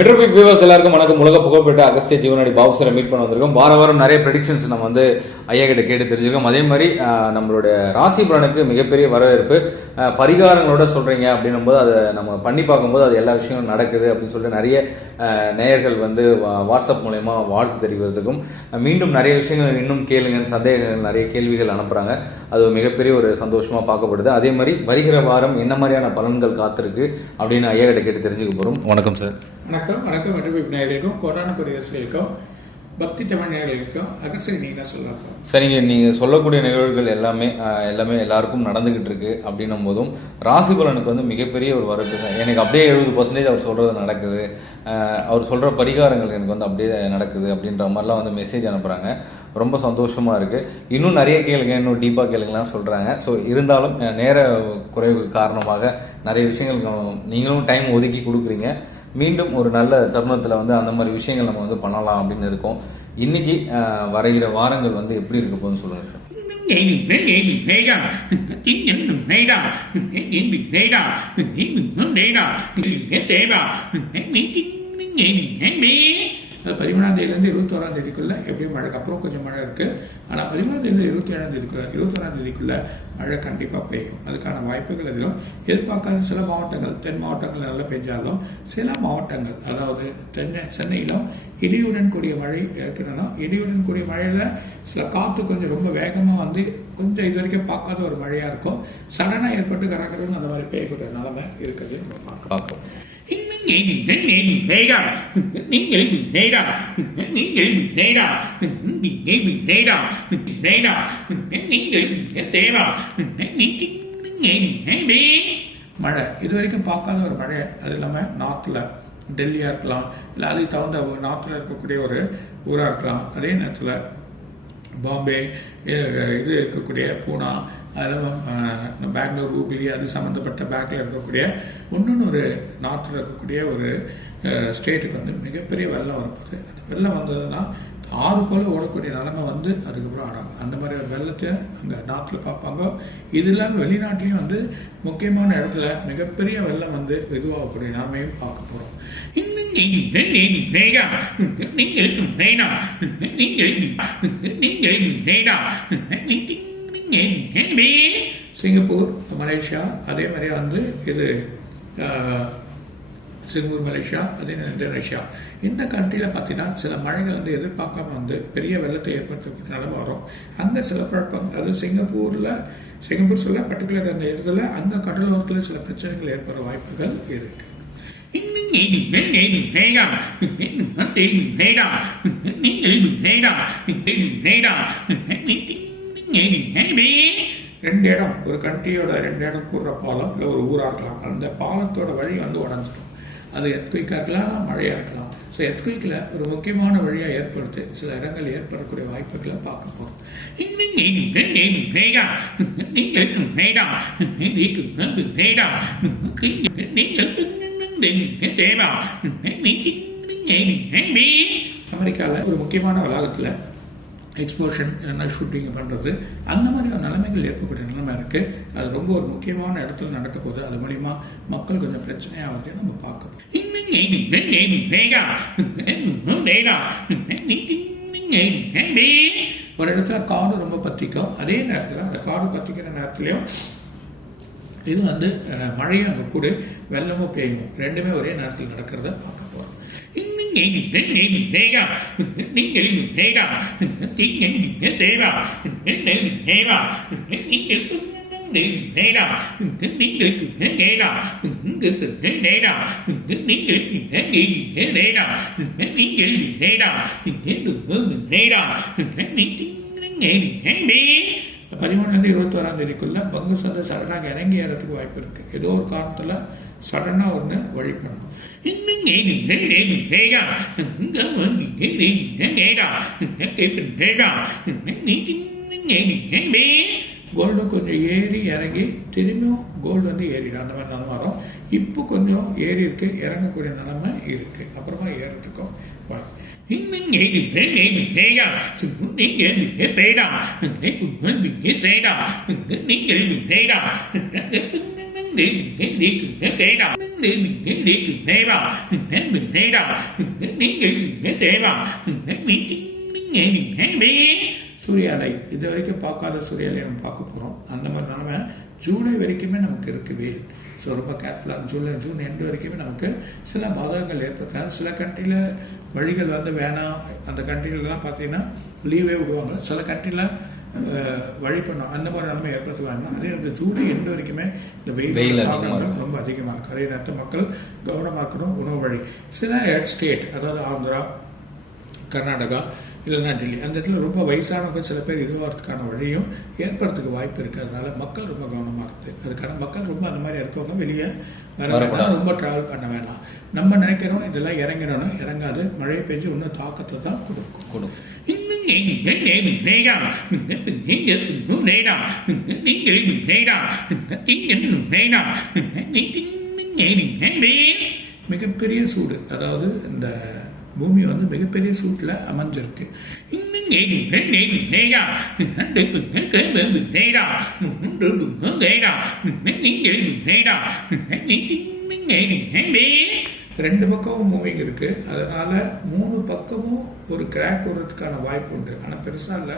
மெட்ரோபிக் viewers எல்லாருக்கும் வணக்கம். உலக புகழ்பெற்ற அகஸ்திய ஜீவனடி பாபுசரை மீட் பண்ண வந்திருக்கோம். வார வாரம் நிறைய ப்ரெடிக்ஷன்ஸ் நம்ம வந்து ஐயா கிட்ட கேட்டு தெரிஞ்சிருக்கோம். அதே மாதிரி நம்மளுடைய ராசி பலனுக்கு மிகப்பெரிய வரவேற்பு. பரிகாரங்களோட சொல்றீங்க அப்படின்னும் போது அதை நம்ம பண்ணி பார்க்கும்போது அது எல்லா விஷயங்களும் நடக்குது அப்படின்னு சொல்லிட்டு நிறைய நேயர்கள் வந்து வா- வாட்ஸ்அப் மூலயமா வாழ்த்து தெரிவிக்கிறதுக்கும் மீண்டும் நிறைய விஷயங்கள் இன்னும் கேளுங்கன்னு சந்தேகங்கள் நிறைய கேள்விகள் அனுப்புறாங்க. அது மிகப்பெரிய ஒரு சந்தோஷமா பார்க்கப்படுது. அதே மாதிரி வருகிற வாரம் என்ன மாதிரியான பலன்கள் காத்திருக்கு அப்படின்னு ஐயா கிட்ட கேட்டு தெரிஞ்சுக்க போறோம். வணக்கம் சார். வணக்கம் வணக்கம் வெற்றிபிப் நேயர்களுக்கும் கொரோனா குடியரசுகளுக்கும் பக்தி தமிழ் நேயர்களுக்கும் அகசரி நீங்கள் சொல்லலாம் சரிங்க நீங்கள் சொல்லக்கூடிய நிகழ்வுகள் எல்லாமே எல்லாமே எல்லாருக்கும் நடந்துகிட்டு இருக்கு அப்படின்னும் போதும் ராசி பலனுக்கு வந்து மிகப்பெரிய ஒரு வரப்பு எனக்கு அப்படியே எழுபது பர்சன்டேஜ் அவர் சொல்றது நடக்குது. அவர் சொல்ற பரிகாரங்கள் எனக்கு வந்து அப்படியே நடக்குது அப்படின்ற மாதிரிலாம் வந்து மெசேஜ் அனுப்புறாங்க. ரொம்ப சந்தோஷமா இருக்கு. இன்னும் நிறைய கேளுங்க இன்னும் டீப்பாக கேளுங்கலாம் சொல்றாங்க. ஸோ இருந்தாலும் நேர குறைவு காரணமாக நிறைய விஷயங்கள் நீங்களும் டைம் ஒதுக்கி கொடுக்குறீங்க. மீண்டும் ஒரு நல்ல தருணத்தில் வந்து அந்த மாதிரி விஷயங்கள் நம்ம வந்து பண்ணலாம் அப்படின்னு இருக்கோம். இன்னைக்கு வரைகிற வாரங்கள் வந்து எப்படி இருக்க போகுதுன்னு சொல்லுங்க சார்? அது பதிமூணாம் தேதியிலேருந்து இருபத்தோராம் தேதிக்குள்ளே எப்படியும் மழை அப்புறம் கொஞ்சம் மழை இருக்குது ஆனால் பதிமூணாம் தேதியில் இருபத்தி ஏழாம் தேதிக்குள்ள இருபத்தோராம் தேதிக்குள்ளே மழை கண்டிப்பாக பெய்யும். அதுக்கான வாய்ப்புகள் அதிகம். எதிர்பார்க்காத சில மாவட்டங்கள் தென் மாவட்டங்கள் நல்லா பெஞ்சாலும் சில மாவட்டங்கள் அதாவது சென்னை சென்னையிலும் இடியுடன் கூடிய மழை இருக்கணும்னா இடியுடன் கூடிய மழையில் சில காற்று கொஞ்சம் ரொம்ப வேகமாக வந்து கொஞ்சம் இது வரைக்கும் பார்க்காத ஒரு மழையாக இருக்கும். சடனாக ஏற்பட்டு கரகரன்னு அந்த மாதிரி பெய்யக்கூடிய நிலைமை இருக்குது. நம்ம பார்க்கலாம். பார்க்கலாம் மழை. இது வரைக்கும் பார்க்காத ஒரு மழை. அது இல்லாமல் நார்த்தில் டெல்லியாக இருக்கலாம். இல்லை அதுக்கு தகுந்த ஒரு நார்த்தில் இருக்கக்கூடிய ஒரு ஊராக இருக்கலாம். அதே நேரத்தில் பாம்பே இது இருக்கக்கூடிய பூனா அதெல்லாம் பெங்களூர் ஹூக்லி அது சம்மந்தப்பட்ட பேக்கில் இருக்கக்கூடிய ஒன்றுன்னு ஒரு நாட்டில் இருக்கக்கூடிய ஒரு ஸ்டேட்டுக்கு வந்து மிகப்பெரிய வெள்ளம் வரப்போகுது. அந்த வெள்ளம் வந்ததுன்னா ஆறு போல் ஓடக்கூடிய நிலமை வந்து அதுக்கப்புறம் ஆடாங்க அந்த மாதிரி ஒரு வெள்ளத்தை அந்த நாட்டில் பார்ப்பாங்க. இது இல்லாமல் வெளிநாட்டிலையும் வந்து முக்கியமான இடத்துல மிகப்பெரிய வெள்ளம் வந்து இதுவாகக்கூடிய நிலைமையும் பார்க்க போகிறோம் சிங்கப்பூர் மலேசியா அதே மாதிரி வந்து இது சிங்கப்பூர் மலேசியா அதே இந்தோனேஷியா இந்த கண்ட்ரியில் பார்த்தீங்கன்னா சில மழைகள் வந்து எதிர்பார்க்காம வந்து பெரிய வெள்ளத்தை ஏற்படுத்தக்கூடிய நிலமை வரும் அங்கே சில குழப்பங்கள் அது சிங்கப்பூரில் சிங்கப்பூர் சொல்ல பர்டிகுலர் அந்த இடத்துல அந்த கடலோரத்தில் சில பிரச்சனைகள் ஏற்படுற வாய்ப்புகள் இருக்குது இருக்கு ரெண்டு இடம். ஒரு கண்ட்ரியோட ரெண்டு இடம் கூடுற பாலம் இல்லை ஒரு ஊராக இருக்கலாம். அந்த பாலத்தோட வழி வந்து உடஞ்சிடும். அது எத்குயிக்காக இருக்கலாம் மழையாக இருக்கலாம். ஸோ எத்குயிக்கில் ஒரு முக்கியமான வழியாக ஏற்படுத்தி சில இடங்கள் ஏற்படக்கூடிய வாய்ப்புகளை பார்க்க போகிறோம் அமெரிக்காவில் ஒரு முக்கியமான வளாகத்தில் எக்ஸ்போஷன் என்ன ஷூட்டிங் பண்ணுறது அந்த மாதிரியான நிலைமைகள் ஏற்படக்கூடிய நிலைமை இருக்குது அது ரொம்ப ஒரு முக்கியமான இடத்துல நடக்க போகுது. அது மூலிமா மக்கள் கொஞ்சம் பிரச்சனையாகிறதை நம்ம பார்க்கணும் ஒரு இடத்துல காடு ரொம்ப பற்றிக்கும் அதே நேரத்தில் அந்த காடு பற்றிக்கிற நேரத்துலையும் இது வந்து மழையும் அங்கே கூட வெள்ளமும் பெய்யும் ரெண்டுமே ஒரே நேரத்தில் நடக்கிறத பார்க்க போகிறோம் பதிமூணுலேருந்து இருபத்தோராம் தேதிக்குள்ள பங்கு சந்தை சடனாக இறங்கி ஏறதுக்கு வாய்ப்பு இருக்கு. ஏதோ ஒரு காரணத்தில் சடனாக ஒன்று வழி பண்ணும் கோல்டு கொஞ்சம் ஏறி இறங்கி திரும்பியும் கோல்டு வந்து ஏறிடும் அந்த மாதிரி நிலமை வரும். இப்போ கொஞ்சம் ஏறி இருக்கு. இறங்கக்கூடிய நிலமை இருக்கு. அப்புறமா ஏறத்துக்கும் வாய்ப்பு இது வரைக்கும் பார்க்காத சூர்யாலை நம்ம பார்க்க போகிறோம் அந்த மாதிரி நிலமை ஜூலை வரைக்குமே நமக்கு இருக்கு வெயில் ஸோ ரொம்ப கேர்ஃபுல்லாக ஜூலை ஜூன் எண்டு வரைக்குமே நமக்கு சில பாதகங்கள் ஏற்பட்டால் சில கண்ட்ரியில் வழிகள் வந்து வேணாம் அந்த கண்ட்ரிலலாம் பார்த்தீங்கன்னா லீவே விடுவாங்க. சில கண்ட்ரியில் வழி பண்ணோம். அந்த மாதிரி நிலைமை ஏற்படுத்துவாங்க. அதே நேரத்தில் ஜூலை எண்டு வரைக்குமே இந்த வெயில் இருக்கும். ரொம்ப அதிகமாக இருக்கும். அதே நேரத்தில் மக்கள் கவனமாக இருக்கணும். உணவு வழி. சில ஸ்டேட் அதாவது ஆந்திரா கர்நாடகா இல்லைன்னா டெல்லி. அந்த இடத்துல ரொம்ப வயசானவங்க சில பேர் இதுவாகிறதுக்கான வழியும் ஏற்படுறதுக்கு வாய்ப்பு இருக்குது அதனால மக்கள் ரொம்ப கவனமாக இருக்குது அதுக்கான மக்கள் ரொம்ப அந்த மாதிரி இருக்கவங்க வெளியே வர. வேணாம் ரொம்ப ட்ராவல் பண்ண வேணாம் நம்ம நினைக்கிறோம் இதெல்லாம் இறங்கிடணும் இறங்காது. மழை பெஞ்சு இன்னும் தாக்கத்தை தான் கொடுக்கும். கொடுக்கும். மிகப்பெரிய சூடு. அதாவது இந்த பூமி வந்து மிகப்பெரிய சூட்டில் அமைஞ்சிருக்கு. ரெண்டு பக்கமும் மூவிங் இருக்கு. அதனால மூணு பக்கமும் ஒரு கிராக் வர்றதுக்கான வாய்ப்பு உண்டு. ஆனால் பெருசாக இல்லை.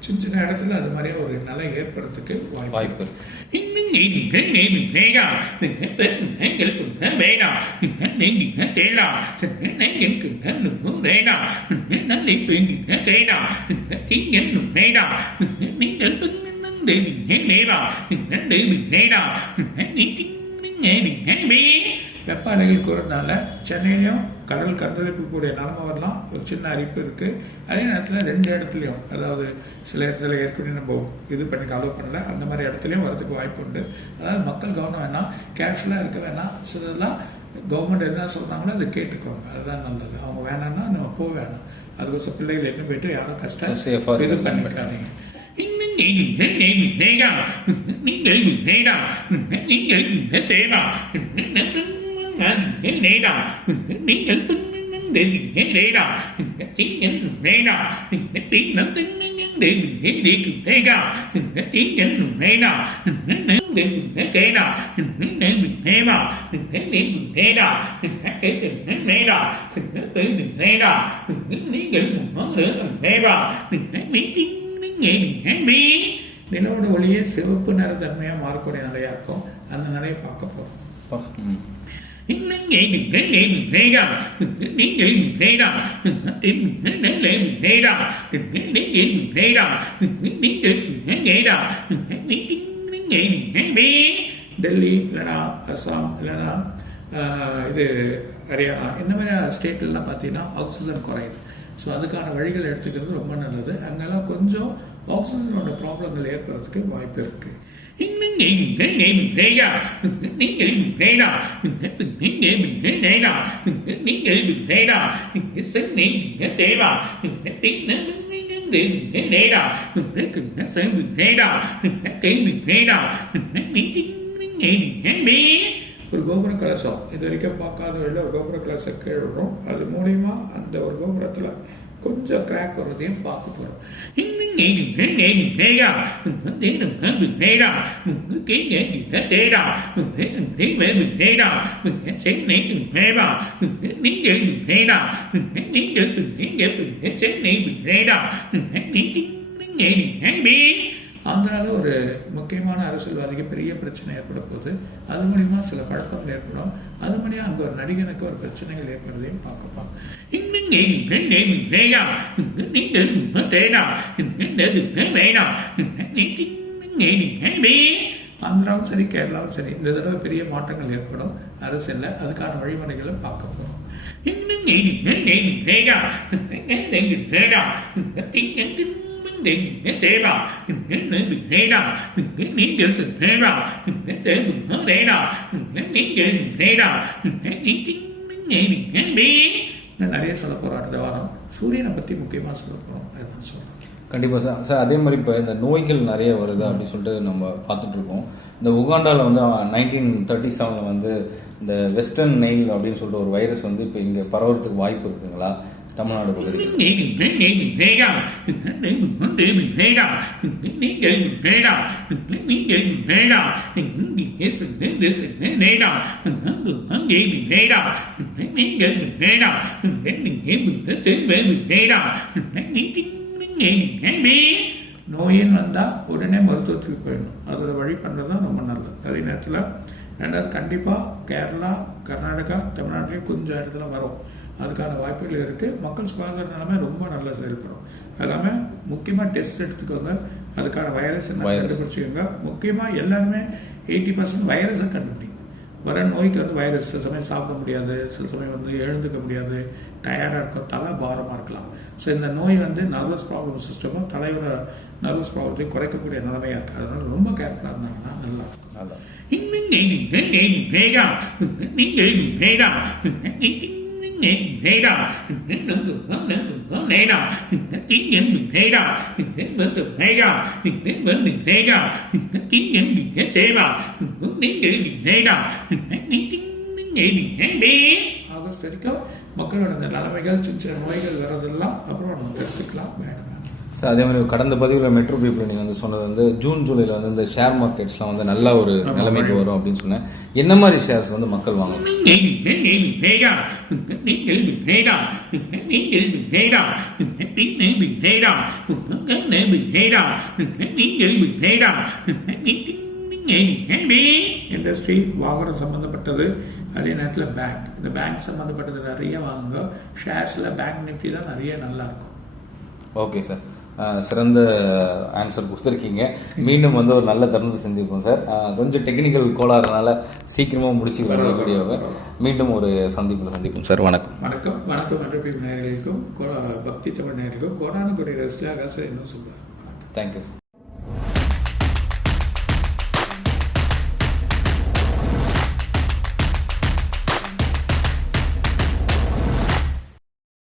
சின்ன சின்ன இடத்துல அது மாதிரியே ஒரு நிலை ஏற்படுறதுக்கு வாய்ப்பு வெப்ப அலைகள் குறைறதுனால சென்னையிலையும் கடல் கந்தளிப்புக்கூடிய நிலமை வரலாம் ஒரு சின்ன அரிப்பு இருக்கு அதே நேரத்தில் ரெண்டு இடத்துலையும் அதாவது சில இடத்துல ஏற்கனவே நம்ம இது பண்ணி அலோவ் பண்ணல அந்த மாதிரி இடத்துலையும் வரதுக்கு வாய்ப்பு உண்டு அதனால் மக்கள் கவனம் வேணாம் கேஷுவலாக இருக்க வேணாம் சிலதெல்லாம் கவர்மெண்ட் என்ன சொல்றாங்களோ அதை கேட்டுக்கோங்க அதுதான் நல்லது அவங்க வேணாம்னா நம்ம போக வேணாம் அதுக்கோசம் பிள்ளைகள் எட்டு போயிட்டு யாரும் கஷ்டம் ஆ இது இருக்க பண்ணிக்காதீங்க நிலவோட ஒளியே சிவப்பு நிறத்தன்மையாக மாறக்கூடிய நிலையா இருக்கும் அந்த நிறைய பார்க்க போகிறோம் ம். டெல்லி இல்லைனா அஸ்ஸாம் இல்லைனா இது ஹரியானா இந்த மாதிரி ஸ்டேட்லாம் பார்த்தீங்கன்னா ஆக்சிஜன் குறையுது ஸோ அதுக்கான வழிகள் எடுத்துக்கிறது ரொம்ப நல்லது அங்கெல்லாம் கொஞ்சம் ஆக்சிஜனோட ப்ராப்ளங்கள் ஏற்படுறதுக்கு வாய்ப்பு இருக்குது இருக்கு ஒரு கோபுர கலசம். இது வரைக்கும் பார்க்காத வழியில் ஒரு கோபுர கலசம் கீழே விடுறோம் அது மூலியமா அந்த ஒரு கோபுரத்தில் கொஞ்சம் கிராக் வர்றதையும் பார்க்க போகிறோம் அதனால ஒரு முக்கியமான அரசியல்வாதிக்கு பெரிய பிரச்சனை ஏற்பட போகுது அது மூலியமா சில குழப்பங்கள் ஏற்படும் அது மூலியமா அங்கே ஒரு நடிகனுக்கு ஒரு பிரச்சனைகள் ஏற்படுறதையும் பார்க்கப்போம் ஆந்திராவும் சரி கேரளாவும் சரி இந்த தடவை பெரிய மாற்றங்கள் ஏற்படும் அரசியல்ல அதுக்கான வழிமுறைகளை பார்க்க போகிறோம் இன்னும் நிறைய சொல்ல போறோம் அடுத்த வாரம் சூரியனை பத்தி முக்கியமா சொல்ல போறோம் அதுதான் சொல்றேன் கண்டிப்பாக சார் சார் அதே மாதிரி இப்போ இந்த நோய்கள் நிறைய வருது அப்படின்னு சொல்லிட்டு நம்ம பார்த்துட்டு இருக்கோம் இந்த உகாண்டாவில் வந்து நைன்டீன் தேர்ட்டி செவனில் வந்து இந்த வெஸ்டர்ன் நெயில் அப்படின்னு சொல்லிட்டு ஒரு வைரஸ் வந்து இப்போ இங்கே பரவறதுக்கு வாய்ப்பு இருக்குங்களா? தமிழ்நாடு பகுதி நோயின் வந்தால் உடனே மருத்துவத்துக்கு போயிடணும். அதோட வழி பண்ணுறது தான் ரொம்ப நல்லது. அதே நேரத்தில் ரெண்டாவது கண்டிப்பாக கேரளா கர்நாடகா தமிழ்நாட்டிலேயும் கொஞ்சம் இடத்துல வரும். அதுக்கான வாய்ப்புகள் இருக்குது மக்கள் சுகாதார நிலைமை ரொம்ப நல்லா செயல்படும் எல்லாமே முக்கியமாக டெஸ்ட் எடுத்துக்கோங்க அதுக்கான வைரஸ் என்ன. கண்டுபிடிச்சிக்கோங்க முக்கியமாக எல்லாருமே எயிட்டி பர்சன்ட் வைரஸை கண்டுபிடிங்க வர நோய்க்கு வந்து வைரஸ் சில சமயம் சாப்பிட முடியாது சில சமயம் வந்து எழுந்துக்க முடியாது டயர்டாக இருக்கும் தலை பாரமாக இருக்கலாம் ஸோ இந்த நோய் வந்து நர்வஸ் ப்ராப்ளம் சிஸ்டமும் தலையோட நர்வஸ் ப்ராப்ளத்தையும் குறைக்கக்கூடிய நிலைமையாக இருக்குது அதனால ரொம்ப கேர்ஃபுல்லாக இருந்தாங்கன்னா நல்லா இருக்கும் அதான் ஆகஸ்ட் வரைக்கும் மக்களோட இந்த நிலைமைகள் சின்ன சின்ன நோய்கள் வர்றதெல்லாம் அப்புறம் நம்ம தெரிஞ்சுக்கலாம் வேணும் சார் அதே மாதிரி கடந்த பதிவில் மெட்ரோ பீப்புள் நீங்கள் வந்து சொன்னது வந்து ஜூன் ஜூலையில் வந்து இந்த ஷேர் மார்க்கெட்ஸ்லாம் வந்து நல்ல ஒரு நிலைமைக்கு வரும் அப்படின்னு சொன்னேன். என்ன மாதிரி ஷேர்ஸ் வந்து மக்கள் வாங்கணும் இண்டஸ்ட்ரி வாகனம் சம்மந்தப்பட்டது அதே நேரத்தில் பேங்க் இந்த பேங்க் சம்மந்தப்பட்டது நிறைய வாங்குங்க. ஷேர்ஸில் பேங்க் நிஃப்டி தான் நிறைய நல்லா இருக்கும். ஓகே சார் சிறந்த ஆன்சர் கொடுத்துருக்கீங்க. மீண்டும் வந்து ஒரு நல்ல தருணத்தை செஞ்சுருக்கோம் சார் கொஞ்சம் டெக்னிக்கல் கோளாறுனால சீக்கிரமாக முடிச்சு வர வீடியோவை மீண்டும் ஒரு சந்திப்பில் சந்திப்போம் சார் வணக்கம். வணக்கம். வணக்கம் நன்றி நேயர்களுக்கும் கோ- பக்தி தமிழ் நேயர்களுக்கும். கோடானு கோடி ரசிலாக இன்னும் சொல்கிறேன் தேங்க்யூ சார்